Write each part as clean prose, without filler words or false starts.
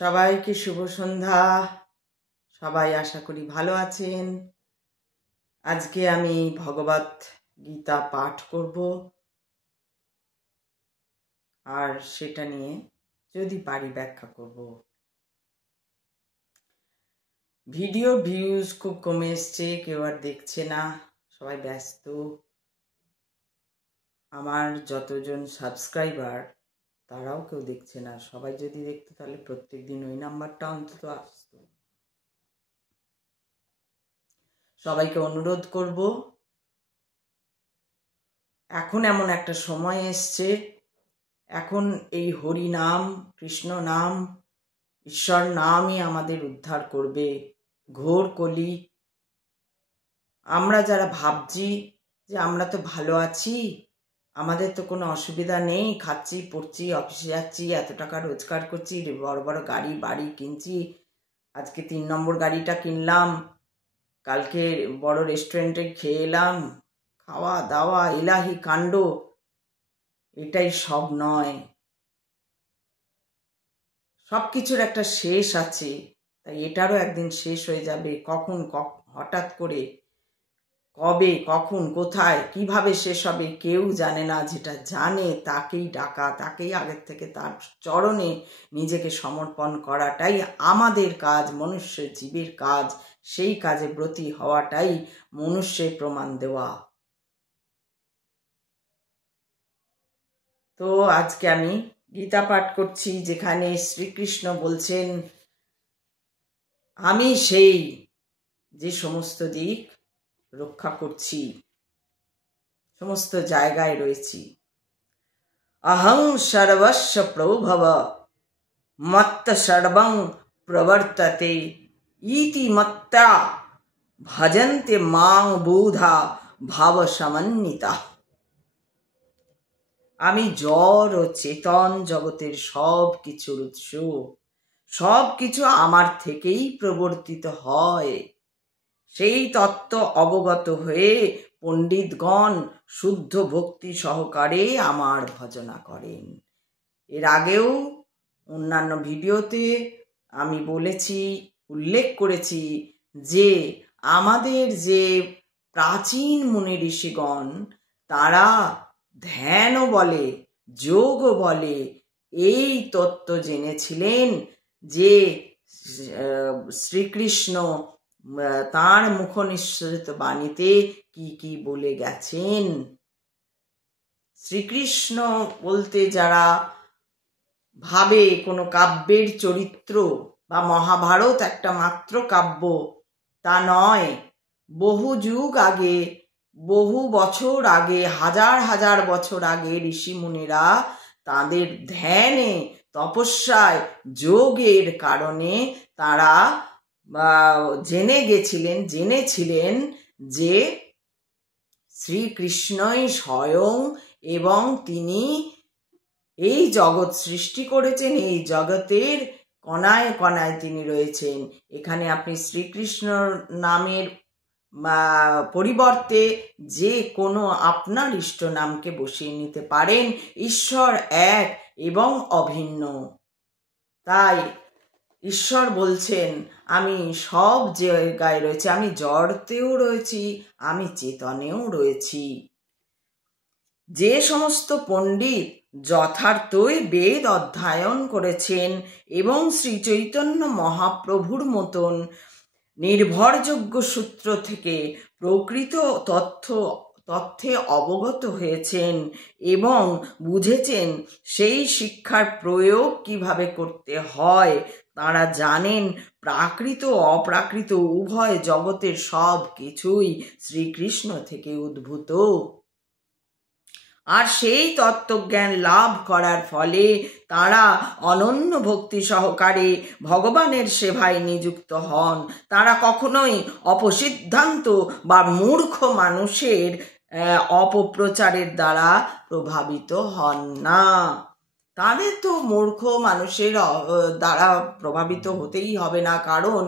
সবাইকে শুভ সন্ধ্যা। সবাই আশা করি ভালো আছেন। আজকে আমি ভগবত গীতা পাঠ করব, আর সেটা নিয়ে যদি পারি ব্যাখ্যা করব। ভিডিও ভিউজ খুব কমে এসছে, কেউ আর দেখছে না, সবাই ব্যস্ত। আমার যতজন সাবস্ক্রাইবার তারাও কেউ দেখছে না। সবাই যদি দেখতো তাহলে প্রত্যেক দিন ওই নাম্বারটা অন্তত আসতো। সবাইকে অনুরোধ করব, এখন এমন একটা সময় এসছে, এখন এই হরি নাম, কৃষ্ণ নাম, ঈশ্বর নামই আমাদের উদ্ধার করবে। ঘোর কলি, আমরা যারা ভাবছি যে আমরা তো ভালো আছি, আমাদের তো কোনো অসুবিধা নেই, খাচ্ছি পড়ছি, অফিসে যাচ্ছি, এত টাকা রোজগার করছি, বড় বড় গাড়ি বাড়ি কিনছি, আজকে 3 নম্বর গাড়িটা কিনলাম, কালকে বড় রেস্টুরেন্টে খেয়ে এলাম, খাওয়া দাওয়া ইলাহি কাণ্ড, এটাই সব নয়। সব কিছুর একটা শেষ আছে, তাই এটারও একদিন শেষ হয়ে যাবে। কখন হঠাৎ করে কবে কখন কোথায় কিভাবে শেষ হবে কেউ জানে না। যেটা জানে তাকেই ডাকা, তাকেই আগের থেকে তার চরণে নিজেকে সমর্পণ করাটাই আমাদের কাজ, মনুষ্য জীবের কাজ। সেই কাজে ব্রতী হওয়াটাই মনুষ্যের প্রমাণ দেওয়া। তো আজকে আমি গীতা পাঠ করছি, যেখানে শ্রীকৃষ্ণ বলছেন, আমি সেই যে সমস্ত দিক রক্ষা করছি, সমস্ত জায়গায় রয়েছি। অহং সর্বস্ব প্রভব মত্ত সর্বং প্রবর্ততে ইতি মত্তা ভজন্তে মাং বুধা ভাব সমন্বিতা। আমি জড় ও চেতন জগতের সব কিছুর উৎস, সব কিছু আমার থেকেই প্রবর্তিত হয়। সেই তত্ত্ব অবগত হয়ে পণ্ডিতগণ শুদ্ধ ভক্তি সহকারে আমার ভজনা করেন। এর আগেও অন্যান্য ভিডিওতে আমি বলেছি, উল্লেখ করেছি যে আমাদের যে প্রাচীন মুনি ঋষিগণ, তারা ধ্যান বলে, যোগ বলে এই তত্ত্ব জেনেছিলেন যে শ্রীকৃষ্ণ তাঁর মুখ নিঃসৃত বাণীতে কি কি বলে গেছেন। শ্রীকৃষ্ণ বলতে যারা ভাবে কোনো কাব্যের চরিত্র বা মহাভারত একটা মাত্র কাব্য, তা নয়। বহু যুগ আগে, বহু বছর আগে, হাজার হাজার বছর আগে ঋষি মুনিরা তাদের ধ্যানে, তপস্যায়, যোগের কারণে তারা জেনেছিলেন যে শ্রীকৃষ্ণই স্বয়ং, এবং তিনি এই জগৎ সৃষ্টি করেছেন, এই জগতের কণায় কণায় তিনি রয়েছেন। এখানে আপনি শ্রীকৃষ্ণ নামের পরিবর্তে যে কোনো আপনার ইষ্ট নামকে বসিয়ে নিতে পারেন। ঈশ্বর এক এবং অভিন্ন। তাই ঈশ্বর বলছেন, আমি সব জায়গায় রয়েছি, আমি জড়তেও রয়েছি, আমি চেতনেও রয়েছি। যে সমস্ত পণ্ডিত যথার্থই বেদ অধ্যয়ন করেছেন এবং শ্রী চৈতন্য মহাপ্রভুর মতন নির্ভরযোগ্য সূত্র থেকে প্রকৃত তথ্যে অবগত হয়েছেন এবং বুঝেছেন সেই শিক্ষার প্রয়োগ কিভাবে করতে হয়, তারা জানেন প্রাকৃত ও অপ্রাকৃত উভয় জগতের সব কিছুই শ্রীকৃষ্ণ থেকে উদ্ভূত। আর সেই তত্ত্বজ্ঞান লাভ করার ফলে তারা অনন্য ভক্তি সহকারে ভগবানের সেবায় নিযুক্ত হন। তারা কখনোই অপসিদ্ধান্ত বা মূর্খ মানুষের অপপ্রচারের দ্বারা প্রভাবিত হন না। তাদের তো মূর্খ মানুষের দ্বারা প্রভাবিত হতেই হবে না, কারণ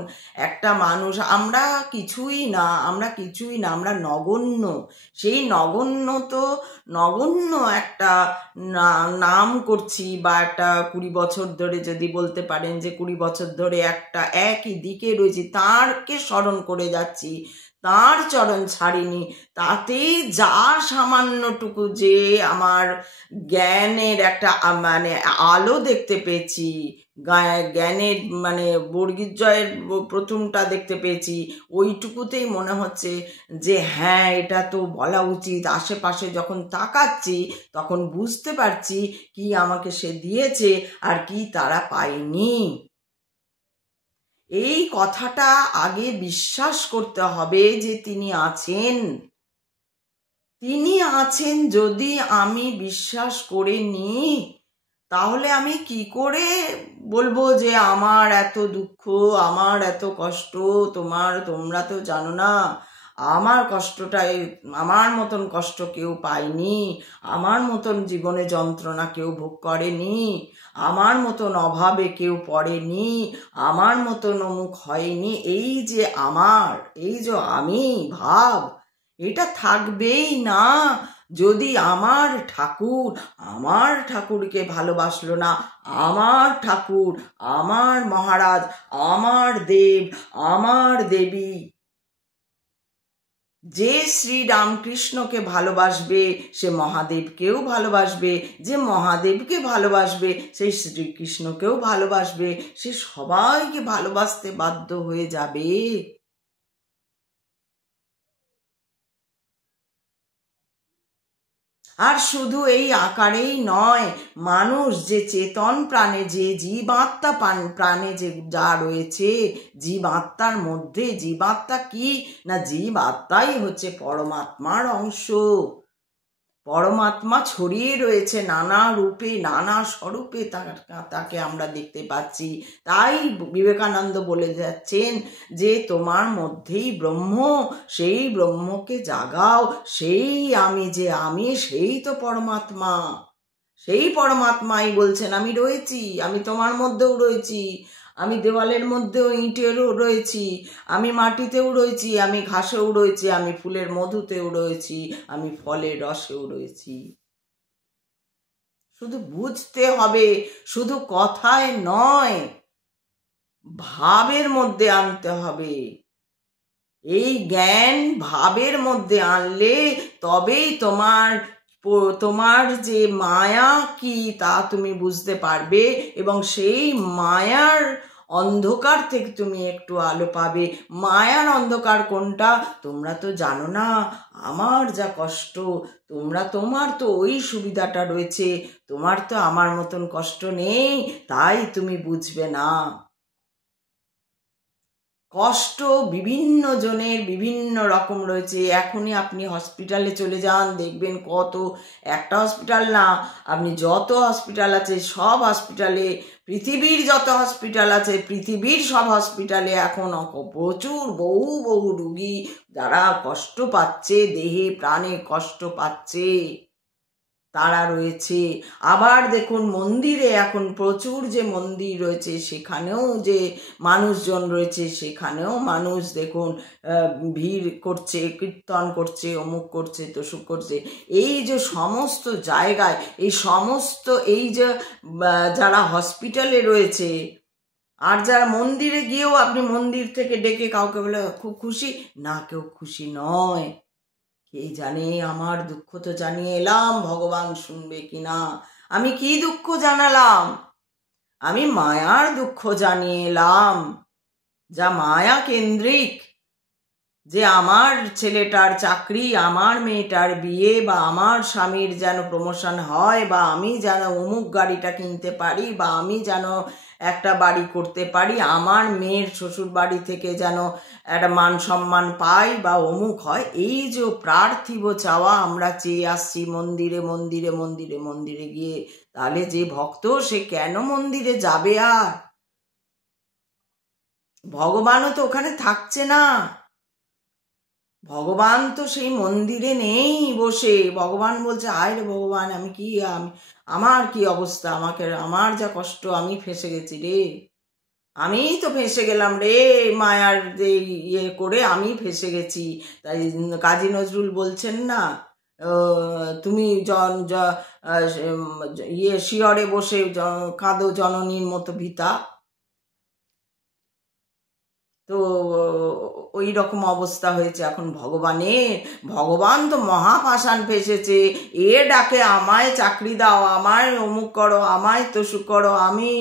একটা মানুষ, আমরা কিছুই না, আমরা নগণ্য। সেই নগণ্য একটা নাম করছি, বা একটা 20 বছর ধরে, যদি বলতে পারেন যে 20 বছর ধরে একটা একই দিকে রয়েছি, তাঁরকে স্মরণ করে যাচ্ছি, তাঁর চরণ ছাড়িনি, তাতেই যা সামান্যটুকু যে আমার জ্ঞানের একটা মানে আলো দেখতে পেয়েছি, জ্ঞানের মানে বর্গীর জয়ের প্রথমটা দেখতে পেয়েছি, ওইটুকুতেই মনে হচ্ছে যে হ্যাঁ, এটা তো বলা উচিত। আশেপাশে যখন তাকাচ্ছি তখন বুঝতে পারছি কি আমাকে সে দিয়েছে আর কি তারা পায়নি। এই কথাটা আগে বিশ্বাস করতে হবে যে তিনি আছেন। যদি আমি বিশ্বাস করে নিই, তাহলে আমি কি করে বলবো যে আমার এত দুঃখ, আমার এত কষ্ট, তোমরা তো জানো না আমার কষ্টটাই, আমার মতন কষ্ট কেউ পায়নি, আমার মতন জীবনে যন্ত্রণা কেউ ভোগ করেনি, আমার মতন অভাবে কেউ পড়েনি, আমার মতন অমুক হয়নি। এই যে আমি ভাব, এটা থাকবেই না যদি আমার ঠাকুরকে ভালোবাসলো না, আমার ঠাকুর, আমার মহারাজ, আমার দেব, আমার দেবী। যে শ্রী রামকৃষ্ণকে ভালোবাসবে সে মহাদেবকেও ভালোবাসবে, যে মহাদেবকে ভালোবাসবে সেই শ্রীকৃষ্ণকেও ভালোবাসবে, সে সবাইকে ভালোবাসতে বাধ্য হয়ে যাবে। আর শুধু এই আকারেই নয়, মানুষ যে চেতন প্রাণে, যে জীবাত্মা প্রাণে যে যা রয়েছে, জীবাত্মার মধ্যে, জীবাত্মা কি না, জীবাত্মাই হচ্ছে পরমাত্মার অংশ। পরমাত্মা ছড়িয়ে রয়েছে নানা রূপে, নানা স্বরূপে, তাকে আমরা দেখতে পাচ্ছি। তাই বিবেকানন্দ বলে যাচ্ছেন যে তোমার মধ্যেই ব্রহ্ম, সেই ব্রহ্মকে জাগাও, সেই আমি যে আমি, সেই তো পরমাত্মা। সেই পরমাত্মাই বলছেন আমি রয়েছি, আমি তোমার মধ্যেও রয়েছি, আমি দেওয়ালের মধ্যেও ইটেরও রয়েছি, আমি মাটিতেও রয়েছি, আমি ঘাসেও রয়েছি, আমি ফুলের মধুতেও রয়েছি, আমি ফলের রসেও রয়েছি। শুধু বুঝতে হবে, শুধু কথায় নয়, ভাবের মধ্যে আনতে হবে। এই জ্ঞান ভাবের মধ্যে আনলে তবেই তোমার যে মায়া কি তা তুমি বুঝতে পারবে, এবং সেই মায়ার অন্ধকার থেকে তুমি একটু আলো পাবে। মায়ার অন্ধকার কোনটা তোমরা তো জানো না। আমার যা কষ্ট, তোমার তো ওই সুবিধাটা রয়েছে, তোমার তো আমার মতন কষ্ট নেই, তাই তুমি বুঝবে না। কষ্ট বিভিন্ন জনের বিভিন্ন রকম রয়েছে। এখনই আপনি হসপিটালে চলে যান, দেখবেন কত, একটা হসপিটাল না, আপনি যত হসপিটাল আছে সব হসপিটালে, পৃথিবীর যত হসপিটাল আছে পৃথিবীর সব হসপিটালে এখন প্রচুর বহু রুগী যারা কষ্ট পাচ্ছে, দেহে প্রাণে কষ্ট পাচ্ছে, তারা রয়েছে। আবার দেখুন মন্দিরে এখন প্রচুর যে মন্দির রয়েছে সেখানেও যে মানুষজন রয়েছে, সেখানেও মানুষ দেখুন ভিড় করছে, কীর্তন করছে, অমুক করছে, তসুক করছে। এই যে সমস্ত জায়গায়, এই যে যারা হসপিটালে রয়েছে, আর যারা মন্দিরে গিয়েও আপনি মন্দির থেকে ডেকে কাউকে বলে খুব খুশি না, কেউ খুশি নয়। কে জানে, আমার দুঃখ তো জানিয়ে এলাম, ভগবান শুনবে কিনা। আমি কি দুঃখ জানালাম? আমি মায়ার দুঃখ জানিয়ে এলাম, যা মায়া কেন্দ্রিক, যে আমার ছেলেটার চাকরি, আমার মেয়েটার বিয়ে, বা আমার স্বামীর যেন প্রমোশন হয়, বা আমি যেন অমুক গাড়িটা কিনতে পারি, বা আমি যেন একটা বাড়ি করতে পারি, আমার মেয়ের শ্বশুর বাড়ি থেকে যেন একটা মান সম্মান পাই, বা অমুক হয়। এই যে পার্থিব চাওয়া আমরা চেয়ে আসছি মন্দিরে গিয়ে, তাহলে যে ভক্ত সে কেন মন্দিরে যাবে? আর ভগবানও তো ওখানে থাকছে না। ভগবান তো সেই মন্দিরে নেই বসে। ভগবান বলছে, আয় রে ভগবান, আমি আমার কি অবস্থা, আমার যা কষ্ট, আমি ফেঁসে গেছি রে, আমি তো ফেঁসে গেলাম রে, মায়ার ইয়ে করে আমি ফেঁসে গেছি। তাই কাজী নজরুল বলছেন না, তুমি শিয়রে বসে কাঁদো জননীর মতো ভিতা। তো ওই রকম অবস্থা হয়েছে এখন ভগবানের। ভগবান তো মহাপাষাণ ফেসেছে। এ ডাকে আমায় চাকরি দাও, আমায় অমুক করো, আমায় তসুক করো, আমি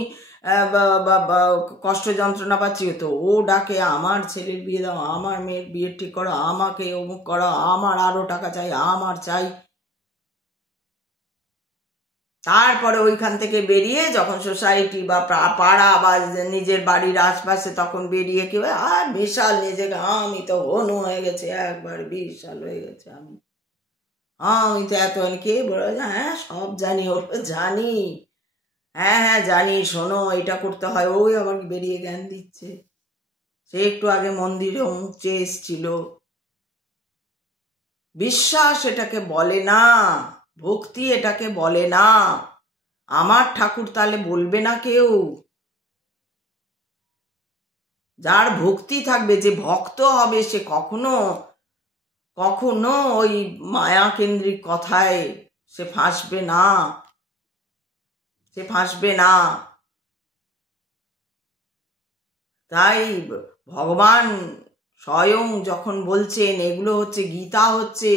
কষ্ট যন্ত্রণা পাচ্ছি, তো ও ডাকে আমার ছেলের বিয়ে দাও, আমার মেয়ের বিয়ে ঠিক করো, আমাকে অমুক করো, আমার আরো টাকা চাই, আমার চাই। তারপরে ওইখান থেকে বেরিয়ে যখন সোসাইটি বা পাড়া বা নিজের বাড়ির আশপাশে, তখন বেরিয়ে কি আর বিশাল নিজেকে, আমি তো হনু হয়ে গেছে, একবার বিশাল হয়ে গেছে, আমি তো এত কে বলে, হ্যাঁ সব জানি, ওটা জানি, হ্যাঁ হ্যাঁ জানি, শোনো এটা করতে হয়, ওই আবার বেরিয়ে জ্ঞান দিচ্ছে। সে একটু আগে মন্দিরে অমুক চেয়ে এসছিল। বিশ্বাস এটাকে বলে না, ভক্তি এটাকে বলে না। আমার ঠাকুর তাহলে বলবে না কেউ? যার ভক্তি থাকবে, যে ভক্ত হবে, সে কখনো কখনো ওই মায়া কেন্দ্রিক কথায় সে ফাঁসবে না, সে ফাঁসবে না। তাই ভগবান স্বয়ং যখন বলছেন, এগুলো হচ্ছে গীতা, হচ্ছে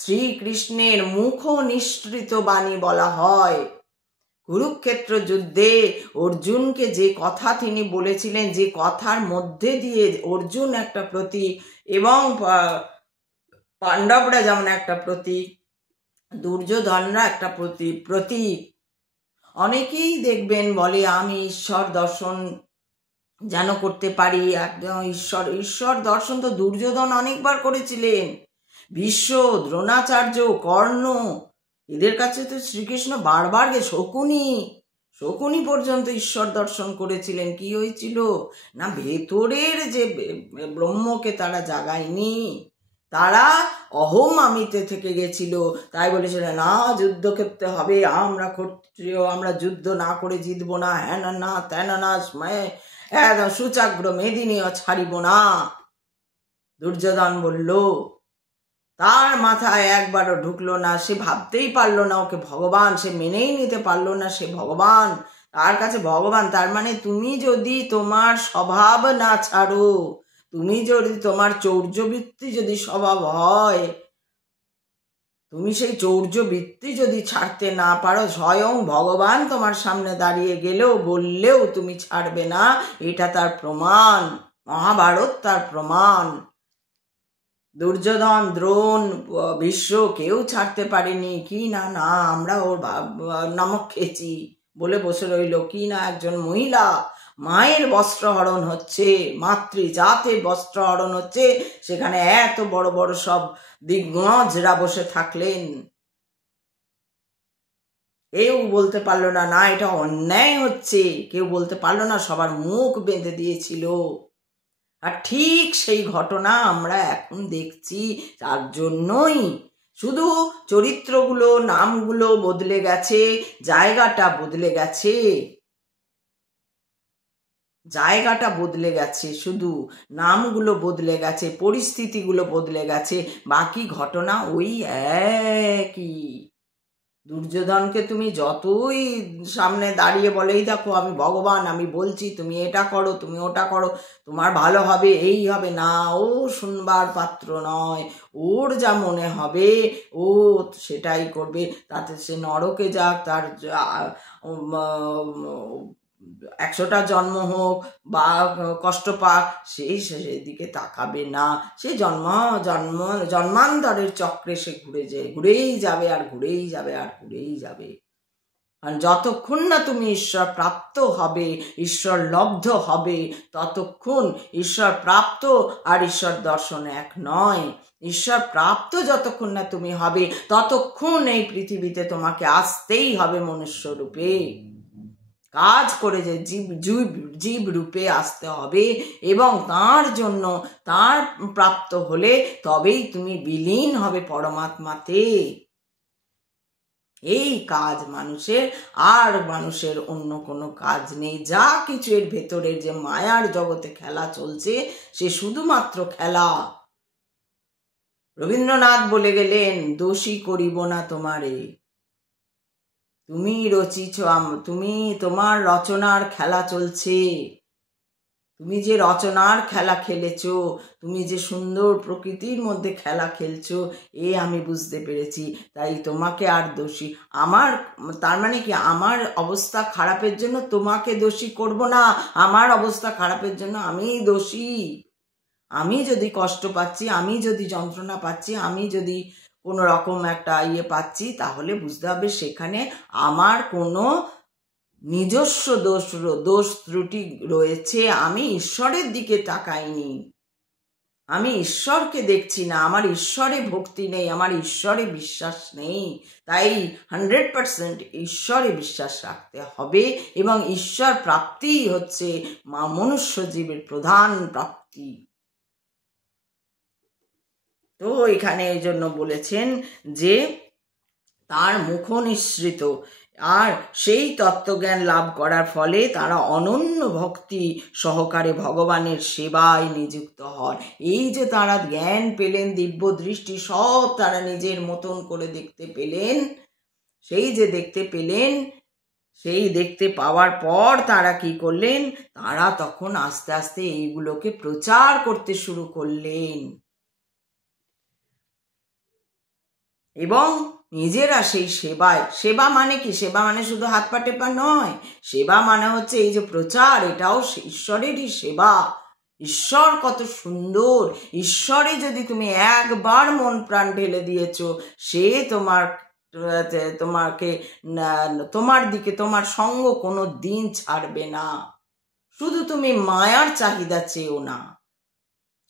শ্রীকৃষ্ণের মুখ নিঃসৃত বাণী বলা হয়। কুরুক্ষেত্র যুদ্ধে অর্জুনকে যে কথা তিনি বলেছিলেন, যে কথার মধ্যে দিয়ে অর্জুন একটা প্রতীক, এবং পাণ্ডবরা যেমন একটা প্রতীক, দুর্যোধনরা একটা প্রতীক। অনেকেই দেখবেন বলে, আমি ঈশ্বর দর্শন যেন করতে পারি, একদম ঈশ্বর দর্শন তো দুর্যোধন অনেকবার করেছিলেন। ভীষ্ম, দ্রোণাচার্য, কর্ণ, এদের কাছে তো শ্রীকৃষ্ণ বারবার শকুনি পর্যন্ত ঈশ্বর দর্শন করেছিলেন। কি হয়েছিল না, ভেতরের যে ব্রহ্মকে তারা জাগায়নি, তারা অহম আমিতে থেকে গেছিল। তাই বলেছিল, না যুদ্ধ করতে হবে, আমরা ক্ষত্রিয়, আমরা যুদ্ধ না করে জিতবো না, হ্যাঁ না তেন না, একদম সুচাগ্র মেদিনীও ছাড়িব না। দুর্যোধন বলল, তার মাথায় একবারও ঢুকলো না, সে ভাবতেই পারলো না ওকে ভগবান, সে মেনেই নিতে পারলো না সে ভগবান, তার কাছে ভগবান। তার মানে তুমি যদি তোমার স্বভাব না ছাড়ো, তুমি যদি তোমার চৌর্যবৃত্তি যদি স্বভাব হয়, তুমি সেই চৌর্যবৃত্তি যদি ছাড়তে না পারো, স্বয়ং ভগবান তোমার সামনে দাঁড়িয়ে গেলেও বললেও তুমি ছাড়বে না, এটা তার প্রমাণ। মহাভারত তার প্রমাণ। দুর্যোধন, দ্রোণ, ভীষ্ম কেউ ছাড়তে পারেনি। কি না আমরা ওর নামক খেয়েছি বলে বসে রইল। কি না একজন মহিলা, মায়ের বস্ত্রহরণ হচ্ছে, মাতৃজাতের বস্ত্রহরণ হচ্ছে, সেখানে এত বড় বড় সব দিগ্গজরা বসে থাকলেন। কেউ বলতে পারলো না, না এটা অন্যায় হচ্ছে, কেউ বলতে পারলো না, সবার মুখ বেঁধে দিয়েছিল। আর ঠিক সেই ঘটনা আমরা এখন দেখছি। তার জন্যই শুধু চরিত্রগুলো, নামগুলো বদলে গেছে, জায়গাটা বদলে গেছে, জায়গাটা বদলে গেছে, শুধু নামগুলো বদলে গেছে, পরিস্থিতিগুলো বদলে গেছে, বাকি ঘটনা ওই একই। দুর্যোধনকে তুমি যতই সামনে দাঁড়িয়ে বলেই দেখো, আমি ভগবান, আমি বলছি তুমি এটা করো, তুমি ওটা করো, তোমার ভালো হবে, এই হবে, না, ও শুনবার পাত্র নয়। ওর যা মনে হবে ও সেটাই করবে। তাতে সে নরকে যাক, তার 100টা জন্ম হোক বা কষ্ট পাক, সেই দিকে তাকাবে না। সে জন্মান্তরের চক্রে সে ঘুরেই যাবে আর ঘুরেই যাবে আর ঘুরেই যাবে। আর যতক্ষণ না তুমি ঈশ্বর প্রাপ্ত হবে, ঈশ্বর লব্ধ হবে, ততক্ষণ ঈশ্বর প্রাপ্ত আর ঈশ্বর দর্শন এক নয়। ঈশ্বর প্রাপ্ত যতক্ষণ না তুমি হবে, ততক্ষণ এই পৃথিবীতে তোমাকে আসতেই হবে মনুষ্য রূপে। কাজ করে যে জীব রূপে আসতে হবে এবং তার জন্য তার প্রাপ্ত হলে তবেই তুমি বিলীন হবে পরমাত্মাতে। এই কাজ মানুষের, আর মানুষের অন্য কোনো কাজ নেই। যা কিছু এর ভেতরের যে মায়ার জগতে খেলা চলছে সে শুধুমাত্র খেলা। রবীন্দ্রনাথ বলে গেলেন, দোষী করিব না তোমারে, তুমি রচিছ, তুমি তোমার রচনার খেলা চলছে, তুমি যে রচনার খেলা খেলেছো, তুমি যে সুন্দর প্রকৃতির মধ্যে খেলা খেলছো, আমি বুঝতে পেরেছি। তাই তোমাকে আর দোষী, আমার তার মানে কি, আমার অবস্থা খারাপের জন্য তোমাকে দোষী করব না, আমার অবস্থা খারাপের জন্য আমিই দোষী। আমি যদি কষ্ট পাচ্ছি, আমি যদি যন্ত্রণা পাচ্ছি, আমি যদি কোনো রকম একটা পাচ্ছি, তাহলে বুঝতে হবে সেখানে আমার কোনো নিজস্ব দোষ ত্রুটি রয়েছে। আমি ঈশ্বরের দিকে তাকাইনি, আমি ঈশ্বরকে দেখছি না, আমার ঈশ্বরে ভক্তি নেই, আমার ঈশ্বরে বিশ্বাস নেই। তাই 100% ঈশ্বরে বিশ্বাস রাখতে হবে এবং ঈশ্বর প্রাপ্তি হচ্ছে মনুষ্য জীবের প্রধান প্রাপ্তি। তো এখানে এই জন্য বলেছেন যে তার মুখ নিঃসৃত, আর সেই তত্ত্বজ্ঞান লাভ করার ফলে তারা অনন্য ভক্তি সহকারে ভগবানের সেবায় নিযুক্ত হন। এই যে তারা জ্ঞান পেলেন, দিব্য দৃষ্টি সব তারা নিজের মতন করে দেখতে পেলেন, সেই যে দেখতে পেলেন, সেই দেখতে পাওয়ার পর তারা কি করলেন, তারা তখন আস্তে আস্তে এইগুলোকে প্রচার করতে শুরু করলেন এবং নিজেরা সেই সেবায়, সেবা মানে কি, সেবা মানে শুধু হাত পা টেপা নয়, সেবা মানে হচ্ছে এই যে প্রচার, এটাও ঈশ্বরেরই সেবা। ঈশ্বর কত সুন্দর, ঈশ্বরে যদি তুমি একবার মন প্রাণ ঢেলে দিয়েছ, সে তোমাকে তোমার দিকে তোমার সঙ্গ কোনো দিন ছাড়বে না। শুধু তুমি মায়ার চাহিদা চেয়েও না,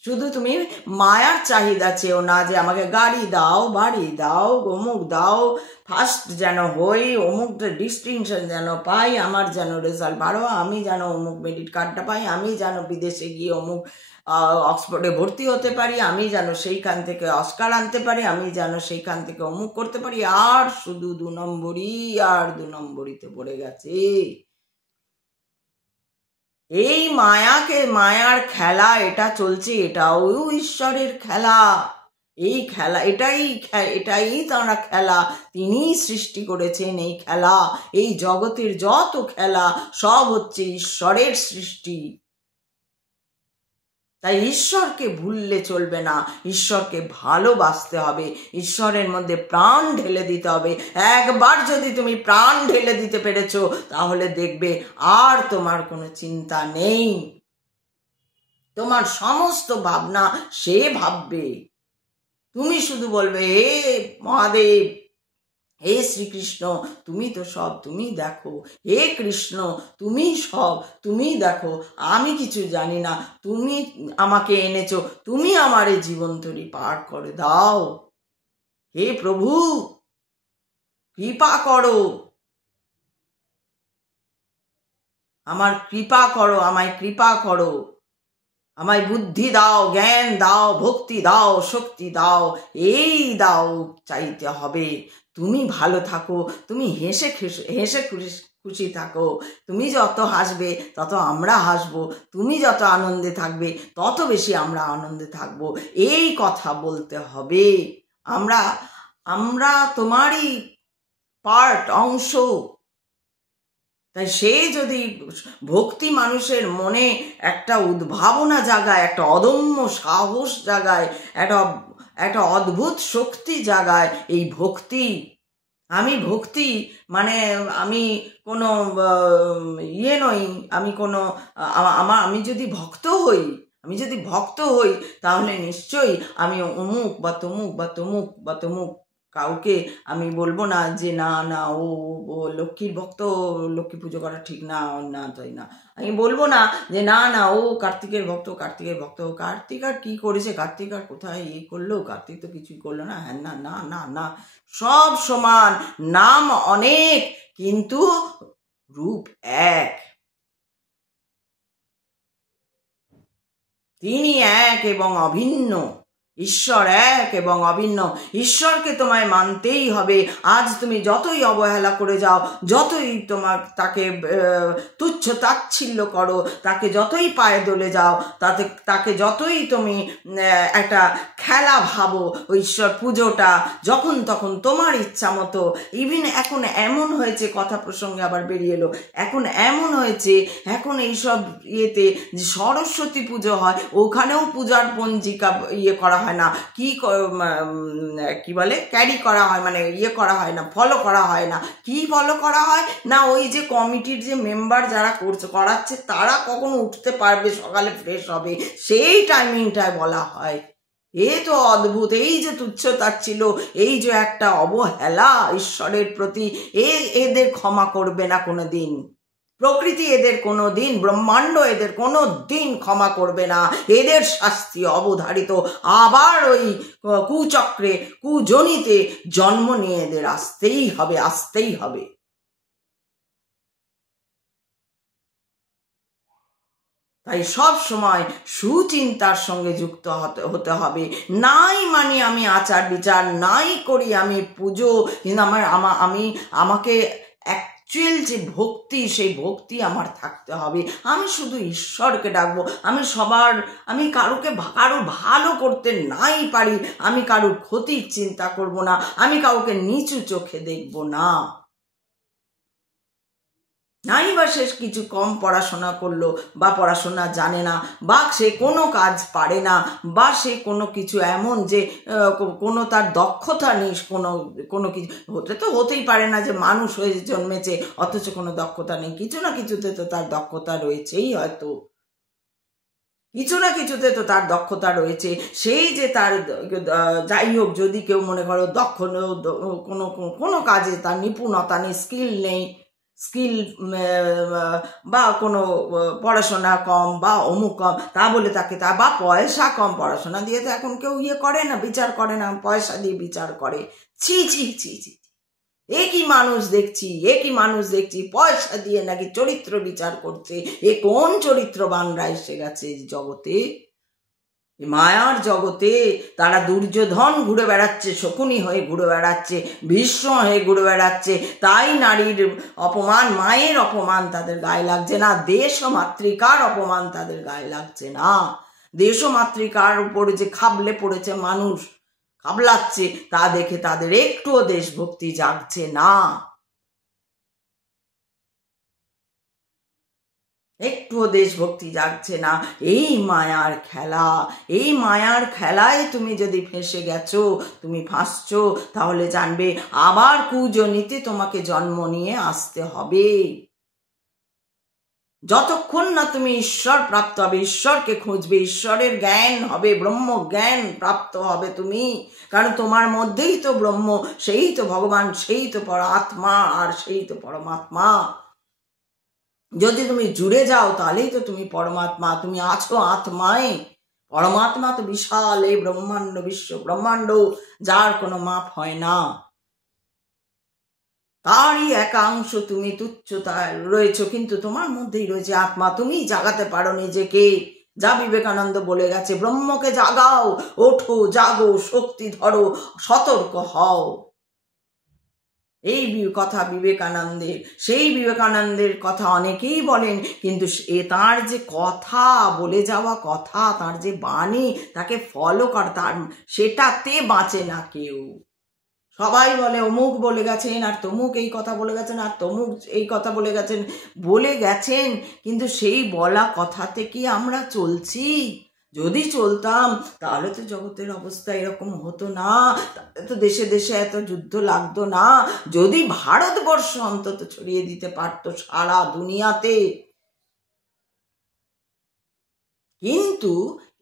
শুধু তুমি মায়ার চাহিদা চেয়েও না যে আমাকে গাড়ি দাও, বাড়ি দাও, অমুক দাও, ফার্স্ট যেন হই, অমুক ডিস্টিংশন যেন পাই, আমার যেন রেজাল্ট ভালো, আমি যেন অমুক মেরিট কার্ডটা পাই, আমি যেন বিদেশে গিয়ে অমুক অক্সফোর্ডে ভর্তি হতে পারি, আমি যেন সেইখান থেকে অস্কার আনতে পারি, আমি যেন সেইখান থেকে অমুক করতে পারি, আর শুধু 2 নম্বরই আর 2 নম্বরিতে পড়ে গেছে। এই মায়ার খেলা এটা চলছে, এটাও ঈশ্বরের খেলা। এই খেলা, এটাই তাঁরা খেলা, তিনিই সৃষ্টি করেছেন এই খেলা। এই জগতের যত খেলা সব হচ্ছে ঈশ্বরের সৃষ্টি। তাই ঈশ্বরকে ভুললে চলবে না, ঈশ্বরকে ভালোবাসতে হবে, ঈশ্বরের মধ্যে প্রাণ ঢেলে দিতে হবে। একবার যদি তুমি প্রাণ ঢেলে দিতে পেরেছো, তাহলে দেখবে আর তোমার কোনো চিন্তা নেই, তোমার সমস্ত ভাবনা সে ভাববে। তুমি শুধু বলবে, হে মহাদেব, হে শ্রীকৃষ্ণ, তুমি তো সব, তুমি দেখো, হে কৃষ্ণ, তুমি সব, তুমি দেখো, আমি কিছু জানি না, তুমি আমাকে এনেছো, তুমি আমার এই জীবন তরি পার করে দাও, হে প্রভু কৃপা করো, আমার কৃপা করো, আমায় কৃপা করো, আমায় বুদ্ধি দাও, জ্ঞান দাও, ভক্তি দাও, শক্তি দাও, এই দাও, চাইতে হবে। তুমি ভালো থাকো, তুমি হেসে খুশি থাকো, তুমি যত হাসবে তত আমরা হাসবো, তুমি যত আনন্দে থাকবে তত বেশি আমরা আনন্দে থাকবো, এই কথা বলতে হবে। আমরা তোমারই পার্ট, অংশ। তাই সে যদি ভক্তি মানুষের মনে একটা উদ্ভাবনা জাগায়, একটা অদম্য সাহস জাগায়, একটা অদ্ভুত শক্তি জাগায়, এই ভক্তি। ভক্তি মানে আমি কোনো নই, আমি যদি ভক্ত হই তাহলে নিশ্চয়ই আমি অমুক বা তমুক বা তমুক বা তমুক কাউকে আমি বলবো না যে না না ও লক্ষ্মীর ভক্ত, লক্ষ্মী পুজো করা ঠিক না, না তাই না। আমি বলবো না যে না না ও কার্তিকের ভক্ত, কার্তিক আর কি করেছে, কার্তিক আর কোথায় করলো, কার্তিক তো কিছুই করলো না, হ্যাঁ না না না না, সব সমান, নাম অনেক, কিন্তু রূপ এক, তিনি এক এবং অভিন্ন, ঈশ্বর এক এবং অভিন্ন। ঈশ্বরকে তোমায় মানতেই হবে। আজ তুমি যতই অবহেলা করে যাও, যতই তাকে তুচ্ছ তাচ্ছিল্য করো, তাকে যতই পায়ে দোলে যাও, তাকে যতই তুমি একটা খেলা ভাবো, ওই ঈশ্বর পুজোটা যখন তখন তোমার ইচ্ছা মতো। ইভিন এখন এমন হয়েছে, কথা প্রসঙ্গে আবার বেরিয়ে এলো, এখন এমন হয়েছে, এখন এইসব ইয়েতে যে সরস্বতী পুজো হয়, ওখানেও পূজার পঞ্জিকা করা হয় না, কি বলে, ক্যারি করা হয়, মানে করা হয় না, ফলো করা হয় না। কি ফলো করা হয় না, ওই যে কমিটির যে মেম্বার যারা করাচ্ছে তারা কখন উঠতে পারবে, সকালে ফ্রেশ হবে, সেই টাইমিংটায় বলা হয়। এ তো অদ্ভুত। এই যে তুচ্ছতা ছিল, এই যে একটা অবহেলা ঈশ্বরের প্রতি, এদের ক্ষমা করবে না কোনো দিন। প্রকৃতি এদের কোনো দিন, ব্রহ্মাণ্ড এদের কোনো দিন ক্ষমা করবে না। এদের শাস্তি অবধারিত। আবার ওই কুচক্রে, কুজনিতে জন্ম নিয়ে এদের আসতেই হবে, আসতেই হবে। তাই সব সময় সুচিন্তার সঙ্গে যুক্ত হতে হবে। নাই মানে আমি আচার বিচার নাই করি, আমি পুজো, কিন্তু আমাকে অ্যাকচুয়াল যে ভক্তি, সেই ভক্তি আমার থাকতে হবে। আমি শুধু ঈশ্বরকে ডাকবো। আমি কারো ভালো করতে নাই পারি, আমি কারোর ক্ষতির চিন্তা করব না, আমি কাউকে নিচু চোখে দেখব না। নাই বা সে কিছু কম পড়াশোনা করলো, বা পড়াশোনা জানে না, বা সে কোনো কাজ পারে না, বা সে কোনো কিছু এমন যে কোনো তার দক্ষতা নেই, কোনো কিছু হতেই পারে না যে মানুষ হয়ে জন্মেছে অথচ কোনো দক্ষতা নেই। কিছু না কিছুতে তো তার দক্ষতা রয়েছেই, হয়তো কিছু না কিছুতে তো তার দক্ষতা রয়েছে। সেই যে তার, যাই হোক, যদি কেউ মনে করো দক্ষ, কোনো কাজে তার নিপুণতা নেই, স্কিল নেই, বা কোনো পড়াশোনা কম, বা অমুক কম, তা বলে তাকে বা পয়সা কম, পড়াশোনা দিয়ে তো এখন কেউ করে না, বিচার করে না, পয়সা দিয়ে বিচার করে। ছি ছি ছি ছি, একই মানুষ দেখছি পয়সা দিয়ে নাকি চরিত্র বিচার করছে। এ কোন চরিত্রবানরা এসে গেছে জগতে, মায়ার জগতে। তারা দুর্যোধন ঘুরে বেড়াচ্ছে, শকুনি হয়ে ঘুরে বেড়াচ্ছে, ভীষ্ম হয়ে ঘুরে বেড়াচ্ছে। তাই নারীর অপমান, মায়ের অপমান তাদের গায়ে লাগছে না, দেশ ও মাতৃকার অপমান তাদের গায়ে লাগছে না। দেশ ও মাতৃকার উপর যে খাবলে পড়েছে মানুষ, খাবলাচ্ছে, তা দেখে তাদের একটুও দেশভক্তি জাগছে না, একটুও দেশভক্তি জাগছে না। এই মায়ার খেলায় তুমি যদি ফেঁসে গেছো, তুমি ফাঁসছো, তাহলে জানবে আবার কুজনিতে তোমাকে জন্ম নিয়ে আসতে হবে। যতক্ষণ না তুমি ঈশ্বর প্রাপ্ত হবে, ঈশ্বরকে খুঁজবে, ঈশ্বরের জ্ঞান হবে, ব্রহ্ম জ্ঞান প্রাপ্ত হবে তুমি। কারণ তোমার মধ্যেই তো ব্রহ্ম, সেই তো ভগবান, সেই তো পরমাত্মা, আর সেই তো পরমাত্মা। যদি তুমি জুড়ে যাও তাহলেই তো তুমি পরমাত্মা, তুমি আছো আত্মায়। পরমাত্মা তো বিশাল, এই ব্রহ্মাণ্ড, বিশ্ব ব্রহ্মাণ্ড, যার কোনো মাপ হয় না, তারই একাংশ তুমি তুচ্ছতায় রয়েছে, কিন্তু তোমার মধ্যেই রয়েছে আত্মা। তুমি জাগাতে পারো নিজেকে। যা বিবেকানন্দ বলে গেছে, ব্রহ্মকে জাগাও, ওঠো, জাগো, শক্তি ধরো, সতর্ক হও। এই কথা বিবেকানন্দের। সেই বিবেকানন্দের কথা অনেকেই বলেন, কিন্তু তার যে কথা, বলে যাওয়া কথা, তার যে বাণী, তাকে ফলো কর, তার সেটাতে বাঁচে না কেউ। সবাই বলে অমুক বলে গেছেন, আর তমুক এই কথা বলে গেছেন, আর তমুক এই কথা বলে গেছেন, কিন্তু সেই বলা কথাতে কি আমরা চলছি? যদি চলতাম তাহলে তো জগতের অবস্থা এরকম হতো না, তাহলে তো দেশে দেশে এত যুদ্ধ লাগতো না। যদি ভারতবর্ষ অন্তত ছড়িয়ে দিতে পারতো সারা দুনিয়াতে। কিন্তু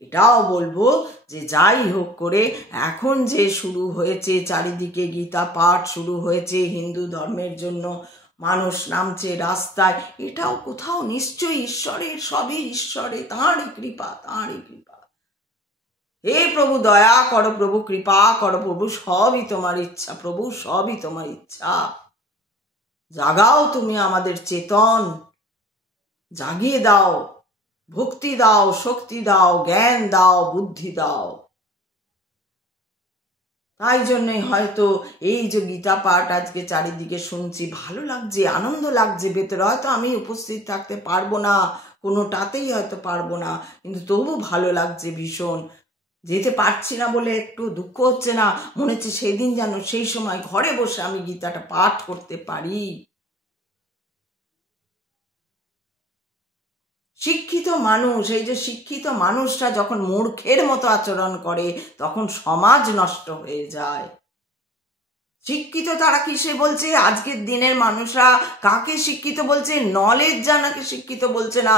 এটাও বলবো যে যাই হোক করে এখন যে শুরু হয়েছে, চারিদিকে গীতা পাঠ শুরু হয়েছে, হিন্দু ধর্মের জন্য মানুষ নামছে রাস্তায়, এটাও কোথাও নিশ্চয়ই ঈশ্বরের, সবই ঈশ্বরে, তাঁরই কৃপা, তাঁরই কৃপা। হে প্রভু দয়া করো, প্রভু কৃপা করো, প্রভু সবই তোমার ইচ্ছা, প্রভু সবই তোমার ইচ্ছা। জাগাও তুমি আমাদের চেতন, জাগিয়ে দাও, ভক্তি দাও, শক্তি দাও, জ্ঞান দাও, বুদ্ধি দাও। তাই জন্যই হয়তো এই যে গীতা পাঠ আজকে চারিদিকে শুনছি, ভালো লাগছে, আনন্দ লাগছে ভেতরে। হয়তো আমি উপস্থিত থাকতে পারবো না, কোনোটাতেই হয়তো পারবো না, কিন্তু তবু ভালো লাগছে ভীষণ। যেতে পারছি না বলে একটু দুঃখ হচ্ছে না, মনে হচ্ছে সেদিন যেন সেই সময় ঘরে বসে আমি গীতাটা পাঠ করতে পারি। শিক্ষিত মানুষ, এই যে শিক্ষিত মানুষরা যখন মূর্খের মতো আচরণ করে তখন সমাজ নষ্ট হয়ে যায়। শিক্ষিত তারা কিসে বলছে? আজকের দিনের মানুষরা কাকে শিক্ষিত বলছে? নলেজ জানাকে শিক্ষিত বলছে না।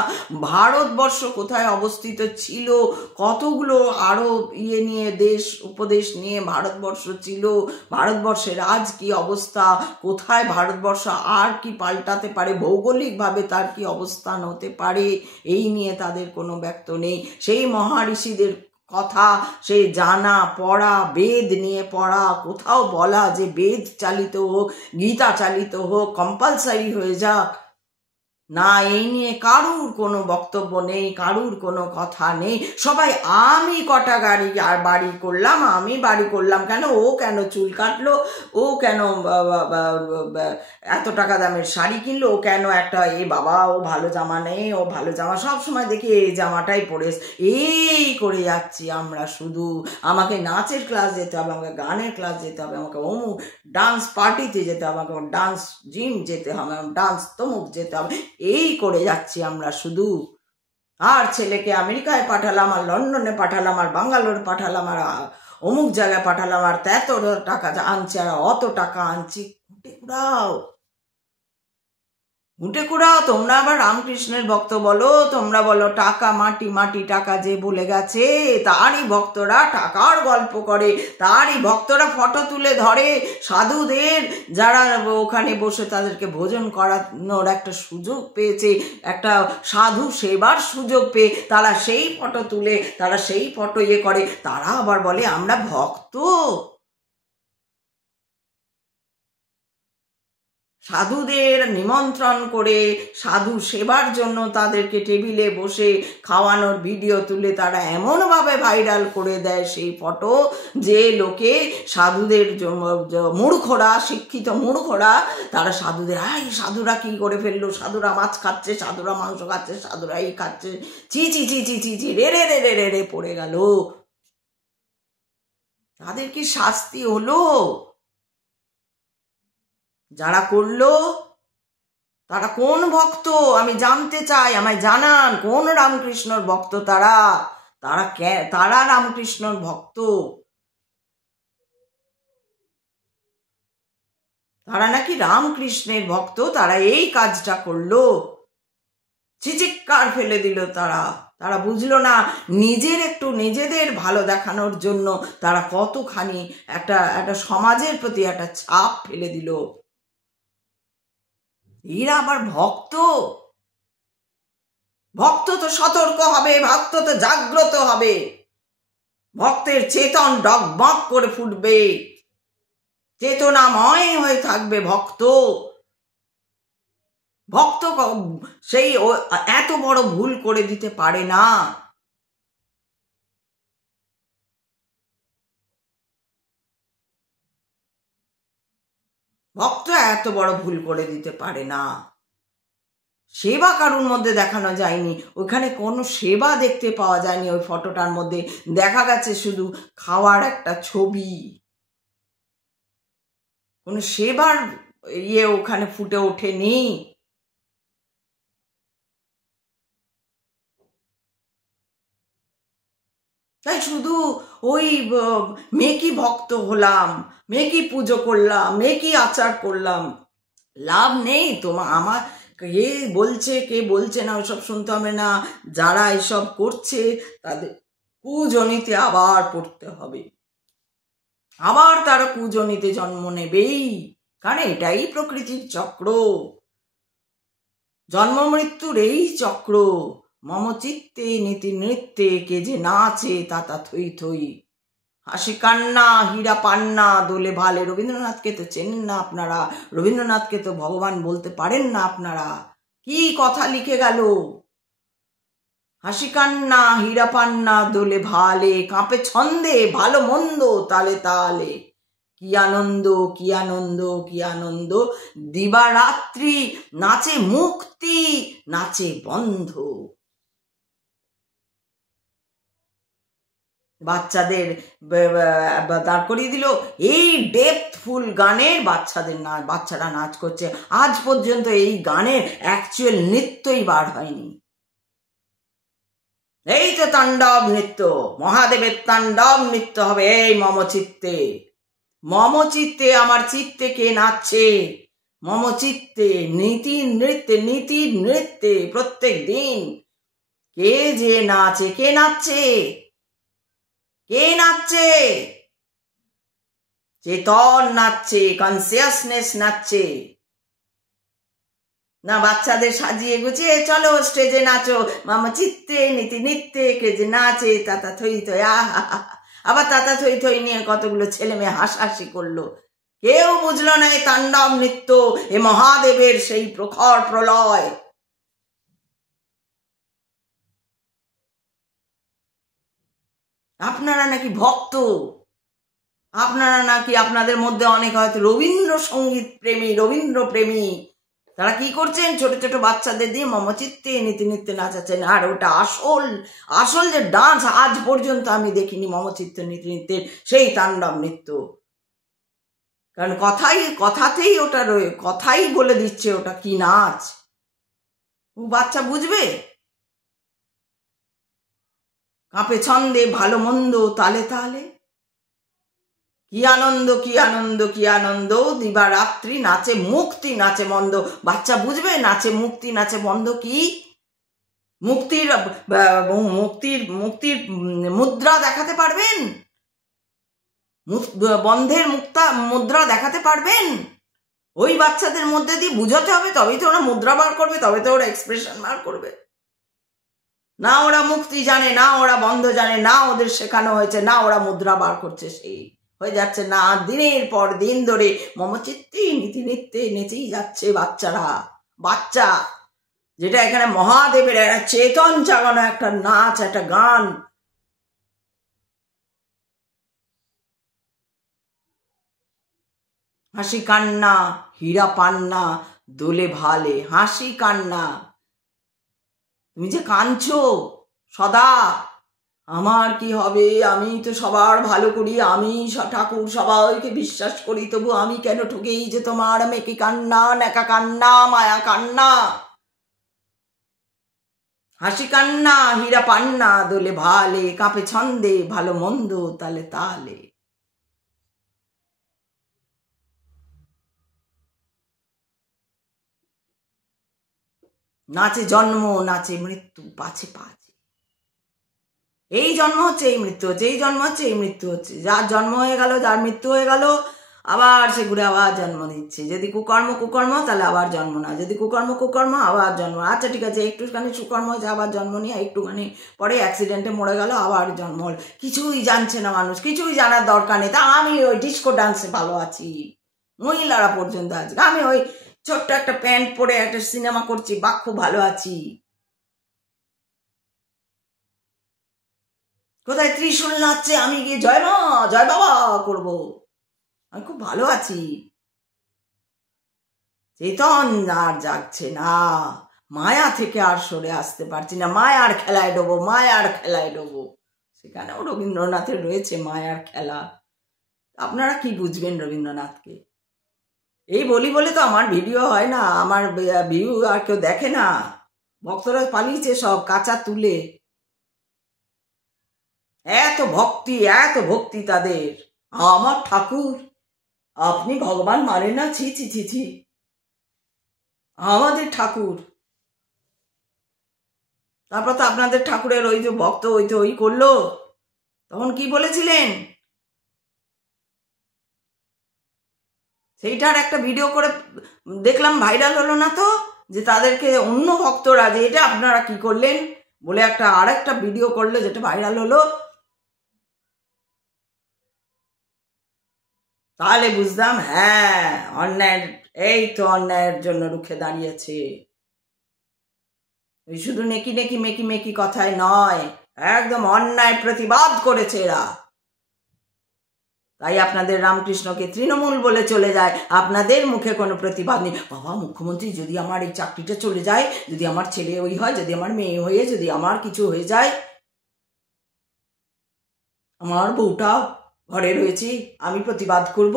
ভারতবর্ষ কোথায় অবস্থিত ছিল, কতগুলো আরো নিয়ে দেশ উপদেশ নিয়ে ভারতবর্ষ ছিল, ভারতবর্ষের আজ কি অবস্থা, কোথায় ভারতবর্ষ আর কি পাল্টাতে পারে, ভৌগোলিকভাবে তার কি অবস্থান হতে পারে, এই নিয়ে তাদের কোনো ব্যক্ত নেই। সেই মহাঋষিদের কথা, সে জানা পড়া, বেদ নিয়ে পড়া, কোথাও বলা যে বেদ চালিত হোক, গীতা চালিত হোক, কম্পালসারি হয়ে যাক, না, এই নিয়ে কারুর কোনো বক্তব্য নেই, কারুর কোনো কথা নেই। সবাই আমি কটা গাড়ি আর বাড়ি করলাম, আমি বাড়ি করলাম কেন, ও কেন চুল কাটলো, ও কেন এত টাকা দামের শাড়ি কিনলো, ও কেন একটা বাবা ও ভালো জামা নেই, ও ভালো জামা, সব সময় দেখি এই জামাটাই পরে, এই করে যাচ্ছি আমরা শুধু। আমাকে নাচের ক্লাস যেতে হবে, আমাকে গানের ক্লাস যেতে হবে, আমাকে অমুক ডান্স পার্টিতে যেতে হবে, আমাকে ডান্স জিম যেতে হবে, ডান্স তমুক যেতে হবে, এই করে যাচ্ছি আমরা শুধু। আর ছেলেকে আমেরিকায় পাঠালাম, আর লন্ডনে পাঠালাম, আর বাঙ্গালোর পাঠালাম, আর অমুক জায়গায় পাঠালাম, আর এত টাকা আনছি, আর অত টাকা আনছি। ঘুটে কুড়াও। তোমরা আবার রামকৃষ্ণের ভক্ত বলো, তোমরা বলো টাকা মাটি, মাটি টাকা যে বলে গেছে, তারই ভক্তরা টাকার গল্প করে, তারই ভক্তরা ফটো তুলে ধরে সাধুদের, যারা ওখানে বসে তাদেরকে ভোজন করানোর একটা সুযোগ পেয়েছে, একটা সাধু সেবার সুযোগ পেয়ে তারা সেই ফটো তুলে, তারা সেই ফটো করে, তারা আবার বলে আমরা ভক্ত। সাধুদের নিমন্ত্রণ করে সাধু সেবার জন্য তাদেরকে টেবিলে বসে খাওয়ানোর ভিডিও তুলে তারা এমনভাবে ভাইরাল করে দেয় সেই ফটো, যে লোকে সাধুদের মূর্খরা, শিক্ষিত মূর্খরা, তারা সাধুদের সাধুরা কি করে ফেললো, সাধুরা মাছ খাচ্ছে, সাধুরা মাংস খাচ্ছে, সাধুরা এই খাচ্ছে, চি চি চি চি চি চি রে রে রে রে রে রে পড়ে গেল। তাদের কি শাস্তি হলো? যারা করলো তারা কোন ভক্ত আমি জানতে চাই, আমায় জানান কোন রামকৃষ্ণর ভক্ত তারা, তারা রামকৃষ্ণর ভক্ত, তারা নাকি রামকৃষ্ণের ভক্ত, তারা এই কাজটা করলো, চিৎকার ফেলে দিল তারা। তারা বুঝলো না নিজের একটু নিজেদের ভালো দেখানোর জন্য তারা কতখানি একটা সমাজের প্রতি একটা ছাপ ফেলে দিল। এরা আবার ভক্ত? ভক্ত তো সতর্ক হবে, ভক্ত তো জাগ্রত হবে, ভক্তের চেতন ডগমগ করে ফুটবে, চেতনাময় হয়ে থাকবে ভক্ত। ভক্ত সেই এত বড় ভুল করে দিতে পারে না। ভক্ত এত বড় ভুল করে দিতে পারে না। সেবা কারুর মধ্যে দেখানো যায়নি, ওইখানে কোনো সেবা দেখতে পাওয়া যায়নি। ওই ফটোটার মধ্যে দেখা গেছে শুধু খাওয়ার একটা ছবি, কোনো সেবার ওখানে ফুটে ওঠেনি। তাই শুধু ওই মেকি ভক্ত হলাম, মেকি পুজো করলাম, মেকি আচার করলাম, লাভ নেই। আমার কে বলছে কে বলছে না ওসব শুনতে হবে না। যারা এসব করছে তাদের কুজনিতে আবার পড়তে হবে, আবার তারা কুজনিতে জন্ম নেবেই, কারণ এটাই প্রকৃতির চক্র, জন্ম মৃত্যুর এই চক্র। মম চিত্তে নীতি নৃত্যে কে যে নাচে তাতা থই থই। হাসি কান্না হীরা পান্না দোলে ভালে। রবীন্দ্রনাথকে তো চেনেন না আপনারা, রবীন্দ্রনাথকে তো ভগবান বলতে পারেন না আপনারা। কি কথা লিখে গেল! হাসি কান্না হীরা পান্না দোলে ভালে, কাঁপে ছন্দে ভালো মন্দ তালে তালে। কি আনন্দ কি আনন্দ কি আনন্দ, দিবারাত্রি নাচে মুক্তি নাচে বন্ধ। বাচ্চাদের দাঁড় করিয়ে দিল এই ডেপথফুল গানের, বাচ্চারা নাচ করছে। আজ পর্যন্ত এই গানের অ্যাকচুয়াল নৃত্যই বার হয়নি। এই তো তাণ্ডব নৃত্য, মহাদেবের তাণ্ডব নৃত্য হবে এই মমচিত্তে। মমচিত্তে, আমার চিত্তে কে নাচছে? মমচিত্তে নীতির নৃত্যে, নীতির নৃত্যে প্রত্যেক দিন কে যে নাচে। কে নাচছে? কে নাচছে? চেতন নাচছে, কনসিয়াসনেস নাচছে। না বাচ্চাদের সাজিয়ে গুছিয়ে চলো স্টেজে নাচো, মামা চিত্তে নীতি নৃত্যে কে যে নাচে, তাতা থই থই। আহা, আবার তাতা থই থই নিয়ে কতগুলো ছেলে মেয়ে হাসাহাসি করলো। কেউ বুঝলো না এ তাণ্ডব নৃত্য, এ মহাদেবের সেই প্রখর প্রলয়। আপনারা নাকি ভক্ত, আপনারা নাকি, আপনাদের মধ্যে অনেক হয়তো রবীন্দ্রসঙ্গীত প্রেমী, রবীন্দ্র প্রেমী, তারা কি করছেন? ছোট ছোট বাচ্চাদের দিয়ে মমচিত্তে নীতি নৃত্যে নাচাচ্ছেন। আর ওটা আসল যে ডান্স আজ পর্যন্ত আমি দেখিনি মমচিত্তে নীতি নৃত্যের সেই তাণ্ডব নৃত্য। কারণ কথাতেই ওটা কথাই বলে দিচ্ছে ওটা কি নাচ। বাচ্চা বুঝবে? কাঁপে ছন্দে ভালো মন্দ তালে তালে। কি আনন্দ কি আনন্দ কি আনন্দ, দিবারাত্রি নাচে মুক্তি নাচে বন্ধ। বাচ্চা বুঝবে নাচে মুক্তি নাচে বন্ধ কি? মুক্তির মুক্তির মুক্তির মুদ্রা দেখাতে পারবেন? বন্ধের মুদ্রা দেখাতে পারবেন? ওই বাচ্চাদের মধ্যে দিয়ে বুঝাতে হবে, তবেই তো ওরা মুদ্রা বার করবে, তবে তো ওরা এক্সপ্রেশন বার করবে। না ওরা মুক্তি জানে, না ওরা বন্ধ জানে, না ওদের শেখানো হয়েছে, না ওরা মুদ্রা বার করছে। সেই হয়ে যাচ্ছে না, দিনের পর দিন ধরে মমচিত্তে নীতি নৃত্যে নেচেই যাচ্ছে বাচ্চারা। বাচ্চা যেটা এখানে মহাদেবের একটা চেতন জাগানো একটা নাচ, একটা গান। হাসি কান্না হীরা পান্না দোলে ভালে। হাসি কান্না, তুমি যে কাঁদছো সদা, আমার কি হবে? আমি তো সবার ভালো করি, আমি ঠাকুর সবাইকে বিশ্বাস করি, তবু আমি কেন ঠকেই যে তোমার মেকি কান্না, নেকা কান্না, মায়া কান্না। হাসি কান্না হীরা পান্না দোলে ভালে, কাঁপে ছন্দে ভালো মন্দ তালে তালে। নাচে জন্ম নাচে মৃত্যু, পাছে পাছে। এই জন্ম হচ্ছে এই মৃত্যু হচ্ছে, এই জন্ম হচ্ছে এই মৃত্যু হচ্ছে। যার জন্ম হয়ে গেল, যার মৃত্যু হয়ে গেল, আবার সে ঘুরে আবার জন্ম নিচ্ছে। যদি কুকর্ম কুকর্ম তাহলে আবার জন্ম না, যদি কুকর্ম কুকর্ম আবার জন্ম। আচ্ছা ঠিক আছে, একটুখানি সুকর্ম হয়েছে আবার জন্ম নিয়ে, একটুখানি পরে অ্যাক্সিডেন্টে মরে গেল আবার জন্ম হল। কিছুই জানছে না মানুষ, কিছুই জানার দরকার নেই। তা আমি ওই ডিস্কো ডান্সে ভালো আছি, মহিলারা পর্যন্ত আজকে আমি ওই ছোট্ট একটা প্যান্ট পরে একটা সিনেমা করছি, বা খুব ভালো আছি। কোথায় ত্রিশূল নাচছে, আমি গিয়ে জয় মা জয় বাবা করবো, আমি খুব ভালো আছি। চেতন আর জাগছে না, মায়া থেকে আর সরে আসতে পারছি না। মায়ার খেলায় ডোবো, মায়ার খেলায় ডোবো। সেখানেও রবীন্দ্রনাথের রয়েছে মায়ার খেলা। আপনারা কি বুঝবেন রবীন্দ্রনাথকে? এই বলি বলে তো আমার ভিডিও হয় না, আমার ভিউ আর কেউ দেখে না। ভক্তরা পালিয়েছে সব কাঁচা তুলে। এত ভক্তি তাদের। আমার ঠাকুর, আপনি ভগবান মানেন না? ছি ছি ছি ছি, আমাদের ঠাকুর। তারপর তো আপনাদের ঠাকুরের ওই যে ভক্ত ওই তো ওই করলো, তখন কি বলেছিলেন? সেইটার একটা ভিডিও করে দেখলাম, ভাইরাল হলো না তো, যে তাদেরকে অন্য ভক্তরা যে এটা আপনারা কি করলেন বলে একটা আর একটা ভিডিও করলো, যেটা ভাইরাল হলো। তাহলে বুঝলাম হ্যাঁ অন্যায়ের, এই তো অন্যায়ের জন্য রুখে দাঁড়িয়েছে। ওই শুধু নেকি নেকি মেকি মেকি কথায় নয়, একদম অন্যায় প্রতিবাদ করেছে এরা। তাই আপনাদের রামকৃষ্ণকে তৃণমূল বলে চলে যায়, আপনাদের মুখে কোনো প্রতিবাদ নেই। বাবা মুখ্যমন্ত্রী, যদি আমার এই চাকরিটা চলে যায়, যদি আমার ছেলে ওই হয়, যদি আমার মেয়ে হয়ে, যদি আমার কিছু হয়ে যায়, আমার বউটা ঘরে রয়েছে, আমি প্রতিবাদ করব?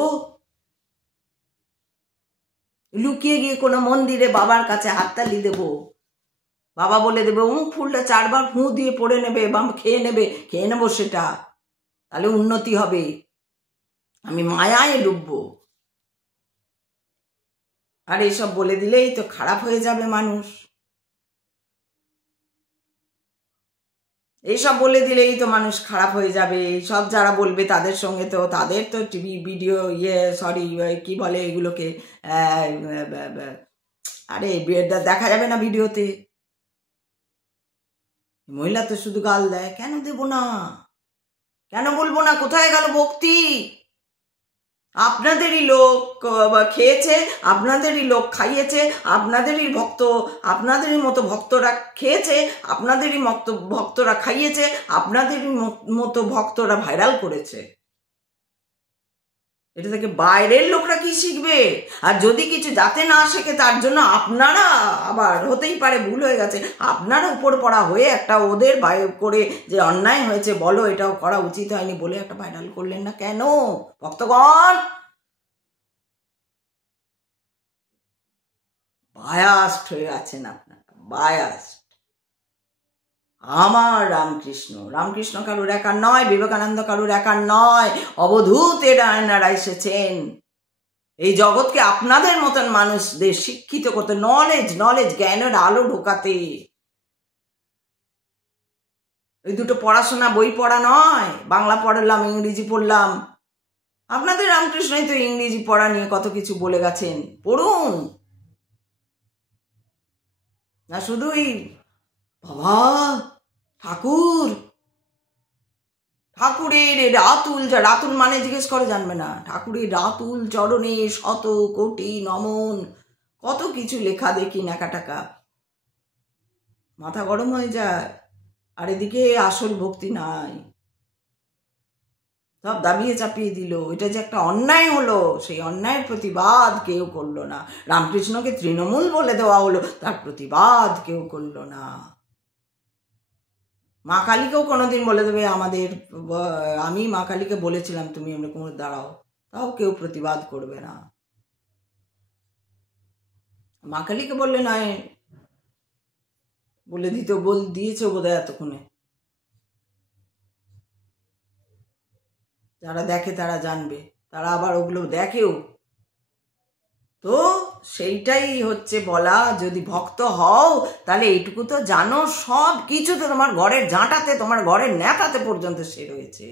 লুকিয়ে গিয়ে কোনো মন্দিরে বাবার কাছে হাততালি দেব, বাবা বলে দেবে অমুক ফুলটা 4 বার ফু দিয়ে পড়ে নেবে বা খেয়ে নেবো সেটা, তাহলে উন্নতি হবে, আমি মায়ায় ডুববো। আর এইসব বলে দিলেই তো খারাপ হয়ে যাবে মানুষ, এইসব বলে দিলেই তো মানুষ খারাপ হয়ে যাবে। সব যারা বলবে তাদের সঙ্গে তো, তাদের তো টিভি ভিডিও সরি কি বলে এগুলোকে, আরে দেখা যাবে না ভিডিওতে। মহিলা তো শুধু গাল দেয়, কেন দেব না, কেন বলবো না? কোথায় গেল ভক্তি? আপনাদেরই লোক খেয়েছে, আপনাদেরই লোক খাইয়েছে, আপনাদেরই ভক্ত, আপনাদেরই মতো ভক্তরা খেয়েছে, আপনাদেরই মতো ভক্তরা খাইয়েছে, আপনাদেরই মতো ভক্তরা ভাইরাল করেছে। এটা থেকে বাইরের লোকরা কি শিখবে? আর যদি কিছু যাতে না শেখে, তার জন্য আপনারা আবার, হতেই পারে ভুল হয়ে গেছে, আপনারা উপর পড়া হয়ে একটা ওদের করে যে অন্যায় হয়েছে বলো, এটাও করা উচিত হয়নি বলে একটা ভাইরাল করলেন না কেন? ভক্তগণ বায়াস্ট হয়ে আছেন আপনারা, বায়াস্ট। আমার রামকৃষ্ণ কারুর একার নয়, বিবেকানন্দ কারুর একার নয়, অবধূত এনারা এসেছেন এই জগৎকে আপনাদের মতন মানুষদের শিক্ষিত করতে, নলেজ জ্ঞানের আলো ঢোকাতে। ওই দুটো পড়াশোনা বই পড়া নয়, বাংলা পড়লাম ইংরেজি পড়লাম। আপনাদের রামকৃষ্ণই তো ইংরেজি পড়া নিয়ে কত কিছু বলে গেছেন, পড়ুন না। শুধুই বাবা ঠাকুরের রাতুল, যা রাতুল মানে জিজ্ঞেস করে জানবে না, ঠাকুরের রাতুল চরণে 100 কোটি নমন, কত কিছু লেখা দেখি নাকা টাকা, মাথা গরম হয়ে যায়। আর এদিকে আসল ভক্তি নাই, সব দাবিয়ে চাপিয়ে দিল। এটা যে একটা অন্যায় হলো, সেই অন্যায়ের প্রতিবাদ কেউ করলো না। রামকৃষ্ণকে তৃণমূল বলে দেওয়া হলো, তার প্রতিবাদ কেউ করলো না। মা কালীকেও কোনোদিন বলে দেবে আমাদের, আমি মা কালীকে বলেছিলাম তুমি এরকম দাঁড়াও, তাও কেউ প্রতিবাদ করবে না। মা কালীকে বললে নয়, বলে দিয়েছে বোধহয় এতক্ষণে। যারা দেখে তারা জানবে, তারা আবার ওগুলো দেখেও তো। সেইটাই হচ্ছে বলা, যদি ভক্ত হও তাহলে এইটুকু তো জানো, সব কিছু তো তোমার ঘরের ঝাঁটাতে, তোমার ঘরের ন্যাকাতে পর্যন্ত সে রয়েছে।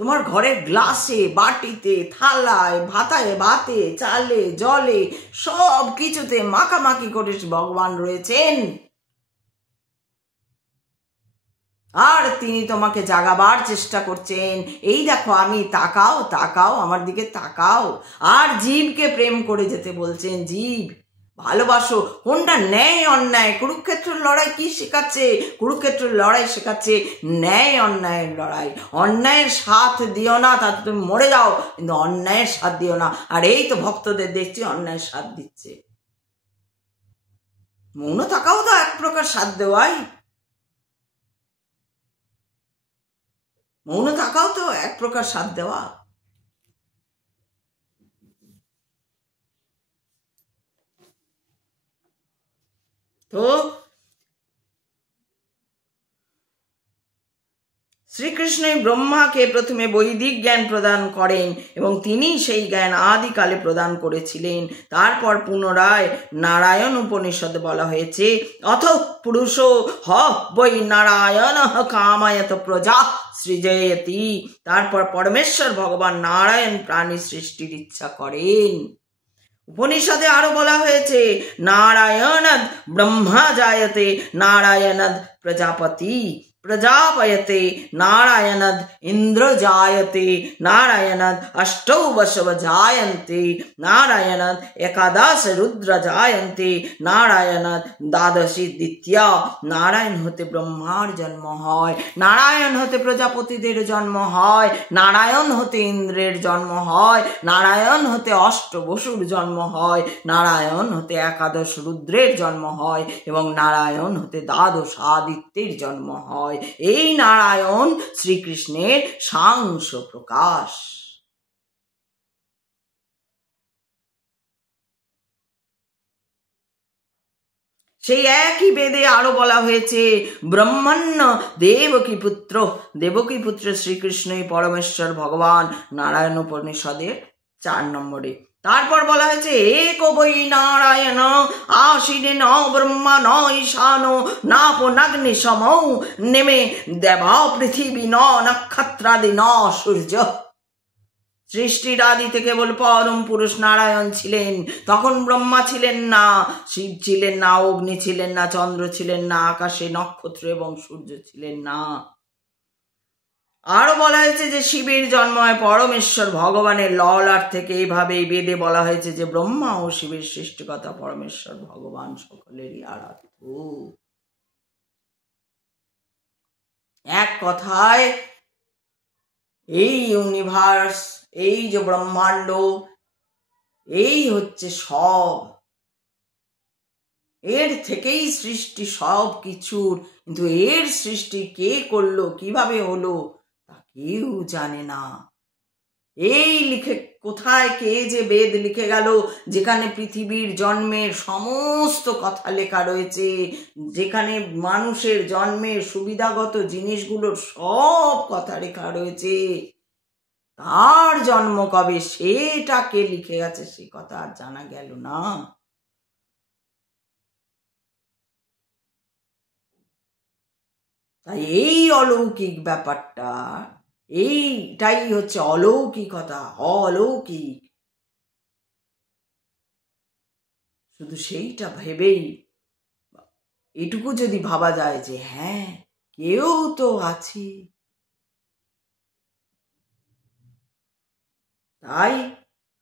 তোমার ঘরের গ্লাসে, বাটিতে, থালায়, ভাতে, চালে, জলে, সব কিছুতে মাখামাখি করে ভগবান রয়েছেন। আর তিনি তোমাকে জাগাবার চেষ্টা করছেন, এই দেখো আমি, তাকাও আমার দিকে তাকাও। আর জীবকে প্রেম করে যেতে বলছেন, জীব ভালোবাসো। কোনটা ন্যায় অন্যায়? কুরুক্ষেত্রের লড়াই কি শেখাচ্ছে? কুরুক্ষেত্রের লড়াই শেখাচ্ছে ন্যায় অন্যায়ের লড়াই। অন্যায়ের সাথ দিও না, তাতে তুমি মরে যাও, কিন্তু অন্যায়ের সাথ দিও না। আর এই তো ভক্তদের দেখছি অন্যায়ের সাথ দিচ্ছে। মৌন থাকাও তো এক প্রকার সাথ দেওয়াই, মৌন থাকাও তো এক প্রকার সাথ দেওয়া। তো শ্রীকৃষ্ণই ব্রহ্মাকে প্রথমে বৈদিক জ্ঞান প্রদান করেন এবং তিনি সেই জ্ঞান আদিকালে প্রদান করেছিলেন। তারপর পুনরায় নারায়ণ উপনিষদে বলা হয়েছে, অথ পুরুষ হ বৈ নারায়ণ কামায়ত প্রজা সৃজয়তি। তারপর পরমেশ্বর ভগবান নারায়ণ প্রাণী সৃষ্টির ইচ্ছা করেন। উপনিষদে আরো বলা হয়েছে, নারায়ণাদ ব্রহ্মা জায়তে নারায়ণাদ প্রজাপতি। प्रजापयते नारायणद इंद्र जायते नारायणद अष्टौ वशव जायन्ते नारायणद एकादश रुद्र जायन्ते नारायणद द्वादशी द्वितीया। नारायण होते ब्रह्मार जन्म हय, नारायण होते प्रजापतिदेर जन्म हय, नारायण होते इंद्रेर जन्म हय, नारायण होते अष्ट बसुर जन्म हय, नारायण होते एकादश रुद्रेर जन्म हय एवं नारायण होते द्वादश आदित्येर जन्म हय। এই নারায়ণ শ্রীকৃষ্ণের সাংস প্রকাশ। সেই একই বেদে আরো বলা হয়েছে ব্রহ্মণ্য দেবকী পুত্র, দেবকী পুত্র শ্রীকৃষ্ণই পরমেশ্বর ভগবান, নারায়ণ উপনিষদের 4 নম্বরে। তারপর বলা হয়েছে এক বৈ নারায়ণ আশিনে ন ব্রহ্মা ন ঈশান নাপনাগ্নি সমৌ নেমে দেবা পৃথিবী ন নক্ষত্রাদি ন সূর্য। সৃষ্টির আদিতে কেবল পরম পুরুষ নারায়ণ ছিলেন, তখন ব্রহ্মা ছিলেন না, শিব ছিলেন না, অগ্নি ছিলেন না, চন্দ্র ছিলেন না, আকাশে নক্ষত্র এবং সূর্য ছিলেন না। আরো বলা হয়েছে যে শিবের জন্ম হয় পরমেশ্বর ভগবানের ললাট থেকে। এইভাবে বেদে বলা হয়েছে যে ব্রহ্মা ও শিবের সৃষ্টিকর্তা পরমেশ্বর ভগবান সকলেরই আরাধ্য। এক কথায় এই ইউনিভার্স, এই যে ব্রহ্মাণ্ড, এই হচ্ছে সব, এর থেকেই সৃষ্টি সব কিছুর। কিন্তু এর সৃষ্টি কে করলো, কিভাবে হলো তা কেউ জানে না। এই লিখে কোথায় কে যে বেদ লিখে গেল, যেখানে পৃথিবীর জন্মের সমস্ত কথা লেখা রয়েছে, যেখানে মানুষের জন্মের সুবিধাগত জিনিসগুলোর সব কথা লেখা রয়েছে, তার জন্ম কবে সেটা কে লিখে গেছে সে কথা আর জানা গেল না। তাই এই অলৌকিক ব্যাপারটা, এইটাই হচ্ছে অলৌকিকতা, অলৌকিক। শুধু সেইটা ভেবেই এটুকু যদি ভাবা যায় যে হ্যাঁ কেউ তো আছে, তাই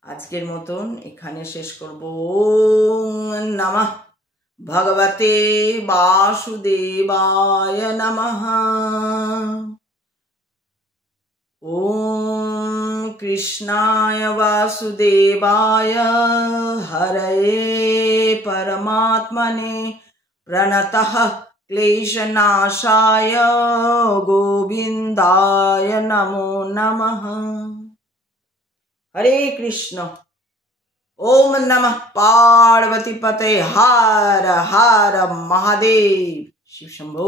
আজকের মতন এখানে শেষ করব। ওম নমঃ ভগবতে বাসুদেবায় নমঃ। ওম কৃষ্ণায় বাসুদেবায় হরয়ে পরমাত্মনে প্রণতঃ ক্লেশনাশায় গোবিন্দায় নমো নমঃ। हरे कृष्ण। ओम नमः पार्वती पते हर हर महादेव। शिव शंभो।